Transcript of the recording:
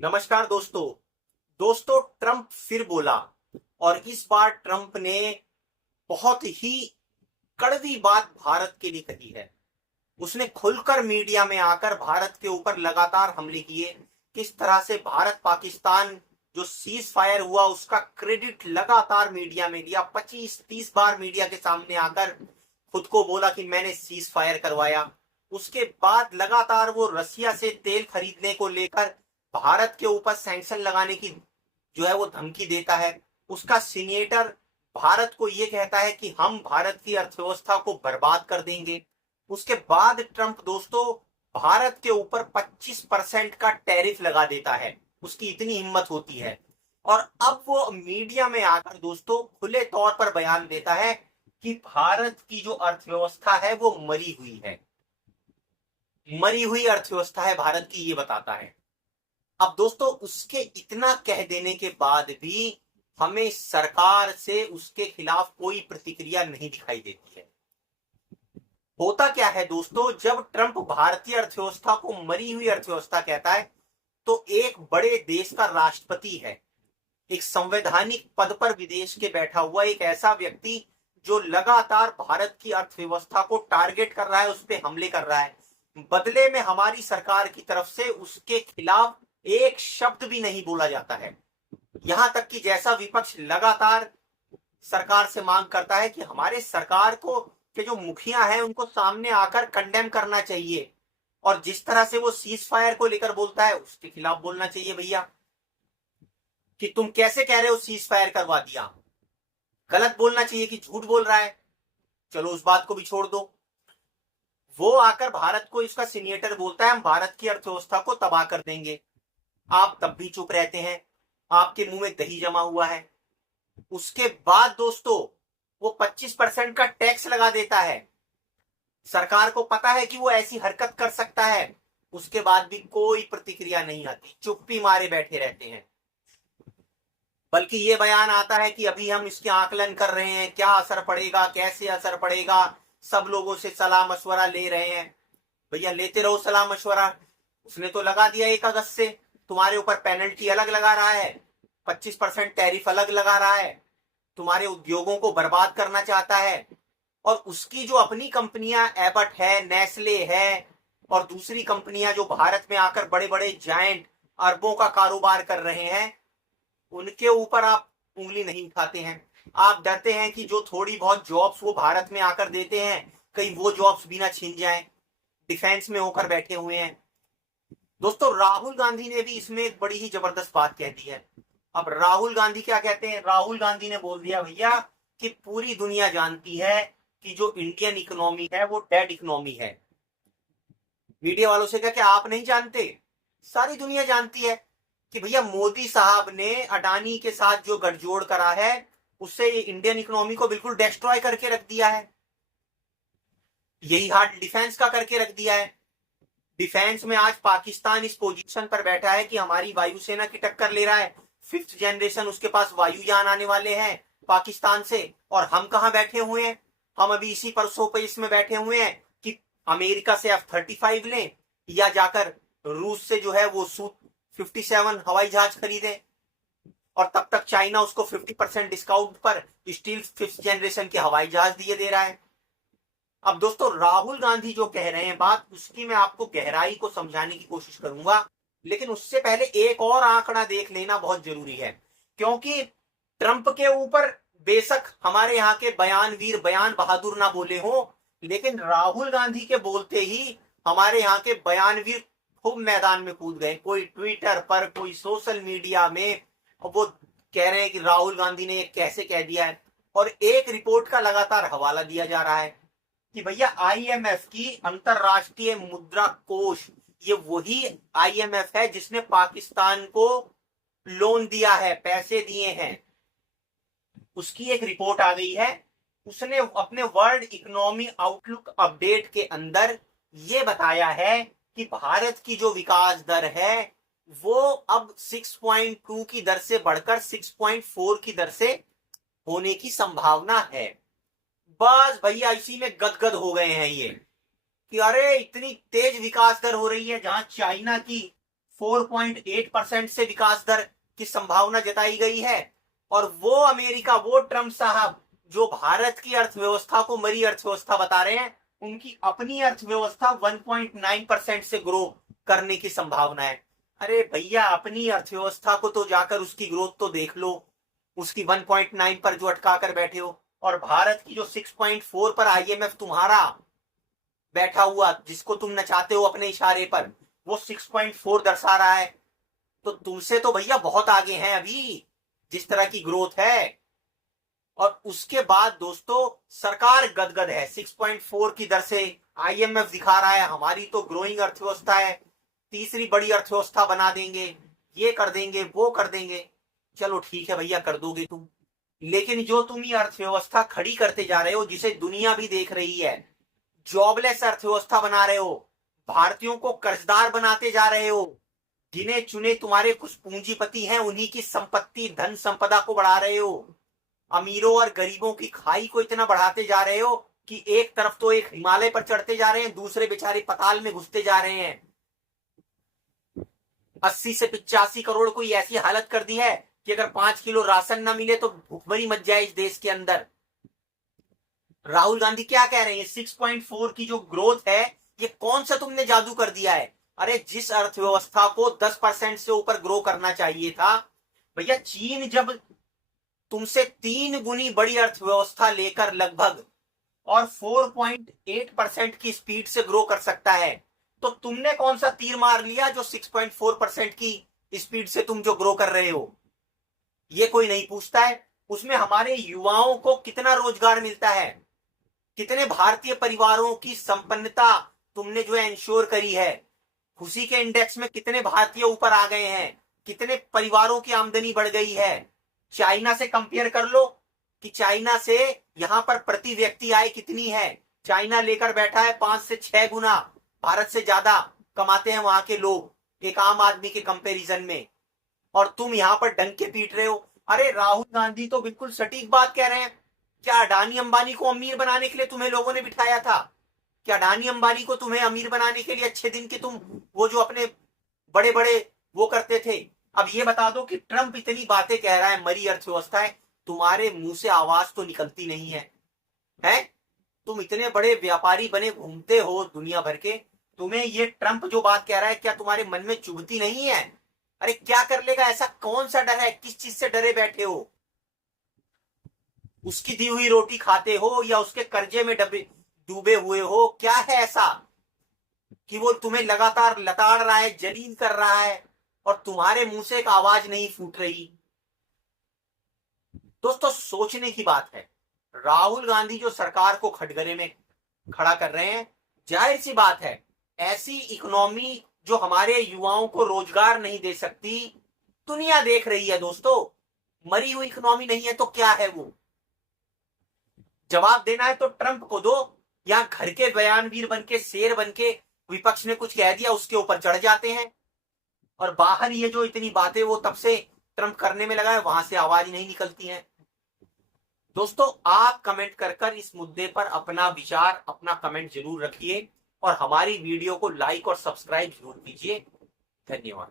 नमस्कार दोस्तों। दोस्तों, ट्रंप फिर बोला और इस बार ट्रंप ने बहुत ही कड़वी बात भारत के लिए कही है। उसने खुलकर मीडिया में आकर भारत के ऊपर लगातार हमले किए। किस तरह से भारत पाकिस्तान जो सीज फायर हुआ उसका क्रेडिट लगातार मीडिया में दिया। 25-30 बार मीडिया के सामने आकर खुद को बोला कि मैंने सीज फायर करवाया। उसके बाद लगातार वो रसिया से तेल खरीदने को लेकर भारत के ऊपर सैंक्शन लगाने की जो है वो धमकी देता है। उसका सीनेटर भारत को ये कहता है कि हम भारत की अर्थव्यवस्था को बर्बाद कर देंगे। उसके बाद ट्रंप दोस्तों भारत के ऊपर 25% का टैरिफ लगा देता है। उसकी इतनी हिम्मत होती है और अब वो मीडिया में आकर दोस्तों खुले तौर पर बयान देता है कि भारत की जो अर्थव्यवस्था है वो मरी हुई है। मरी हुई अर्थव्यवस्था है भारत की, ये बताता है। अब दोस्तों उसके इतना कह देने के बाद भी हमें सरकार से उसके खिलाफ कोई प्रतिक्रिया नहीं दिखाई देती है। होता क्या है दोस्तों, जब ट्रंप भारतीय अर्थव्यवस्था को मरी हुई अर्थव्यवस्था कहता है तो एक बड़े देश का राष्ट्रपति है, एक संवैधानिक पद पर विदेश के बैठा हुआ एक ऐसा व्यक्ति जो लगातार भारत की अर्थव्यवस्था को टारगेट कर रहा है, उस पर हमले कर रहा है। बदले में हमारी सरकार की तरफ से उसके खिलाफ एक शब्द भी नहीं बोला जाता है। यहां तक कि जैसा विपक्ष लगातार सरकार से मांग करता है कि हमारे सरकार को के जो मुखिया हैं उनको सामने आकर कंडेम करना चाहिए और जिस तरह से वो सीज फायर को लेकर बोलता है उसके खिलाफ बोलना चाहिए भैया कि तुम कैसे कह रहे हो सीज फायर करवा दिया। गलत बोलना चाहिए कि झूठ बोल रहा है। चलो उस बात को भी छोड़ दो। वो आकर भारत को इसका सीनियर बोलता है हम भारत की अर्थव्यवस्था को तबाह कर देंगे। आप तब भी चुप रहते हैं, आपके मुंह में दही जमा हुआ है। उसके बाद दोस्तों वो 25% का टैक्स लगा देता है। सरकार को पता है कि वो ऐसी हरकत कर सकता है, उसके बाद भी कोई प्रतिक्रिया नहीं आती, चुप्पी मारे बैठे रहते हैं। बल्कि ये बयान आता है कि अभी हम इसके आकलन कर रहे हैं, क्या असर पड़ेगा, कैसे असर पड़ेगा, सब लोगों से सलाह मशवरा ले रहे हैं। भैया लेते रहो सलाह मशवरा। उसने तो लगा दिया 1 अगस्त से तुम्हारे ऊपर पेनल्टी अलग लगा रहा है, 25% टैरिफ अलग लगा रहा है, तुम्हारे उद्योगों को बर्बाद करना चाहता है। और उसकी जो अपनी कंपनियां एबट है, नेस्ले है और दूसरी कंपनियां जो भारत में आकर बड़े बड़े जायंट अरबों का कारोबार कर रहे हैं, उनके ऊपर आप उंगली नहीं उठाते हैं। आप डरते हैं कि जो थोड़ी बहुत जॉब्स वो भारत में आकर देते हैं कहीं वो जॉब्स भी ना छीन जाएं। डिफेंस में होकर बैठे हुए हैं। दोस्तों राहुल गांधी ने भी इसमें एक बड़ी ही जबरदस्त बात कह दी है। अब राहुल गांधी क्या कहते हैं, राहुल गांधी ने बोल दिया भैया कि पूरी दुनिया जानती है कि जो इंडियन इकोनॉमी है वो डेड इकोनॉमी है। मीडिया वालों से क्या क्या आप नहीं जानते, सारी दुनिया जानती है कि भैया मोदी साहब ने अडानी के साथ जो गठजोड़ करा है उससे इंडियन इकोनॉमी को बिल्कुल डिस्ट्रॉय करके रख दिया है। यही हाल डिफेंस का करके रख दिया है। डिफेंस में आज पाकिस्तान इस पोजीशन पर बैठा है कि हमारी वायुसेना की टक्कर ले रहा है। 5th जनरेशन उसके पास वायुयान आने वाले हैं पाकिस्तान से, और हम कहां बैठे हुए हैं। हम अभी इसी परसों पे इसमें बैठे हुए हैं कि अमेरिका से F-35 लें या जाकर रूस से जो है वो Su-57 हवाई जहाज खरीदें, और तब तक चाइना उसको 50% डिस्काउंट पर स्टील 5th जनरेशन के हवाई जहाज दिए दे रहा है। अब दोस्तों राहुल गांधी जो कह रहे हैं बात, उसकी मैं आपको गहराई को समझाने की कोशिश करूंगा, लेकिन उससे पहले एक और आंकड़ा देख लेना बहुत जरूरी है। क्योंकि ट्रंप के ऊपर बेशक हमारे यहाँ के बयानवीर बयान बहादुर ना बोले हो, लेकिन राहुल गांधी के बोलते ही हमारे यहाँ के बयानवीर खूब मैदान में कूद गए। कोई ट्विटर पर, कोई सोशल मीडिया में वो कह रहे हैं कि राहुल गांधी ने कैसे कह दिया है। और एक रिपोर्ट का लगातार हवाला दिया जा रहा है कि भैया आईएमएफ की अंतरराष्ट्रीय मुद्रा कोष, ये वही आईएमएफ है जिसने पाकिस्तान को लोन दिया है, पैसे दिए हैं। उसकी एक रिपोर्ट आ गई है। उसने अपने वर्ल्ड इकोनॉमी आउटलुक अपडेट के अंदर ये बताया है कि भारत की जो विकास दर है वो अब 6.2 की दर से बढ़कर 6.4 की दर से होने की संभावना है। बस भैया इसी में गदगद हो गए हैं ये कि अरे इतनी तेज विकास दर हो रही है, जहां चाइना की 4.8% से विकास दर की संभावना जताई गई है। और वो अमेरिका, वो ट्रंप साहब जो भारत की अर्थव्यवस्था को मरी अर्थव्यवस्था बता रहे हैं, उनकी अपनी अर्थव्यवस्था 1.9% से ग्रो करने की संभावना है। अरे भैया, अपनी अर्थव्यवस्था को तो जाकर उसकी ग्रोथ तो देख लो, उसकी 1.9 पर जो अटका कर बैठे हो, और भारत की जो 6.4 पर आईएमएफ तुम्हारा बैठा हुआ, जिसको तुम नचाते हो अपने इशारे पर, वो 6.4 दर्शा रहा है। तो तुमसे तो भैया बहुत आगे हैं अभी, जिस तरह की ग्रोथ है। और उसके बाद दोस्तों सरकार गदगद है, 6.4 की दर से आईएमएफ दिखा रहा है हमारी तो ग्रोइंग अर्थव्यवस्था है, तीसरी बड़ी अर्थव्यवस्था बना देंगे, ये कर देंगे, वो कर देंगे। चलो ठीक है भैया, कर दोगे तुम, लेकिन जो तुम ये अर्थव्यवस्था खड़ी करते जा रहे हो, जिसे दुनिया भी देख रही है, जॉबलेस अर्थव्यवस्था बना रहे हो, भारतीयों को कर्जदार बनाते जा रहे हो, गिने चुने तुम्हारे कुछ पूंजीपति हैं, उन्हीं की संपत्ति, धन संपदा को बढ़ा रहे हो, अमीरों और गरीबों की खाई को इतना बढ़ाते जा रहे हो कि एक तरफ तो एक हिमालय पर चढ़ते जा रहे हैं, दूसरे बेचारे पताल में घुसते जा रहे हैं। 80 से 85 करोड़ को ऐसी हालत कर दी है कि अगर 5 किलो राशन ना मिले तो भूखमरी मच जाए इस देश के अंदर। राहुल गांधी क्या कह रहे हैं, 6.4 की जो ग्रोथ है, ये कौन सा तुमने जादू कर दिया है? अरे जिस अर्थव्यवस्था को 10% से ऊपर ग्रो करना चाहिए था, भैया चीन जब तुमसे 3 गुनी बड़ी अर्थव्यवस्था लेकर लगभग और 4.8% की स्पीड से ग्रो कर सकता है, तो तुमने कौन सा तीर मार लिया जो 6.4% की स्पीड से तुम जो ग्रो कर रहे हो? ये कोई नहीं पूछता है। उसमें हमारे युवाओं को कितना रोजगार मिलता है, कितने भारतीय परिवारों की संपन्नता तुमने जो है इंश्योर करी है, खुशी के इंडेक्स में कितने भारतीय ऊपर आ गए हैं, कितने परिवारों की आमदनी बढ़ गई है। चाइना से कंपेयर कर लो कि चाइना से यहां पर प्रति व्यक्ति आय कितनी है। चाइना लेकर बैठा है 5 से 6 गुना, भारत से ज्यादा कमाते हैं वहां के लोग एक आम आदमी के कंपैरिजन में, और तुम यहां पर डंके पीट रहे हो। अरे राहुल गांधी तो बिल्कुल सटीक बात कह रहे हैं। क्या अडानी अंबानी को अमीर बनाने के लिए तुम्हें लोगों ने बिठाया था? क्या अडानी अंबानी को तुम्हें अमीर बनाने के लिए अच्छे दिन के तुम वो जो अपने बड़े बड़े वो करते थे? अब ये बता दो कि ट्रंप इतनी बातें कह रहा है, मरी अर्थव्यवस्था है, तुम्हारे मुंह से आवाज तो निकलती नहीं है, हैं? तुम इतने बड़े व्यापारी बने घूमते हो दुनिया भर के, तुम्हें ये ट्रंप जो बात कह रहा है क्या तुम्हारे मन में चुभती नहीं है? अरे क्या कर लेगा, ऐसा कौन सा डर है, किस चीज से डरे बैठे हो? उसकी दी हुई रोटी खाते हो या उसके कर्जे में डूबे हुए हो? क्या है ऐसा कि वो तुम्हें लगातार लताड़ रहा है, जलील कर रहा है, और तुम्हारे मुंह से एक आवाज नहीं फूट रही? दोस्तों सोचने की बात है। राहुल गांधी जो सरकार को खटगरे में खड़ा कर रहे हैं, जाहिर सी बात है ऐसी इकोनॉमी जो हमारे युवाओं को रोजगार नहीं दे सकती, दुनिया देख रही है दोस्तों। मरी हुई इकोनॉमी नहीं है तो क्या है वो? जवाब देना है तो ट्रंप को दो, या घर के बयानवीर बन के, शेर बन के विपक्ष ने कुछ कह दिया उसके ऊपर चढ़ जाते हैं, और बाहर ये जो इतनी बातें वो तब से ट्रंप करने में लगा है, वहां से आवाज नहीं निकलती है। दोस्तों आप कमेंट कर इस मुद्दे पर अपना विचार, अपना कमेंट जरूर रखिए, और हमारी वीडियो को लाइक और सब्सक्राइब जरूर कीजिए। धन्यवाद।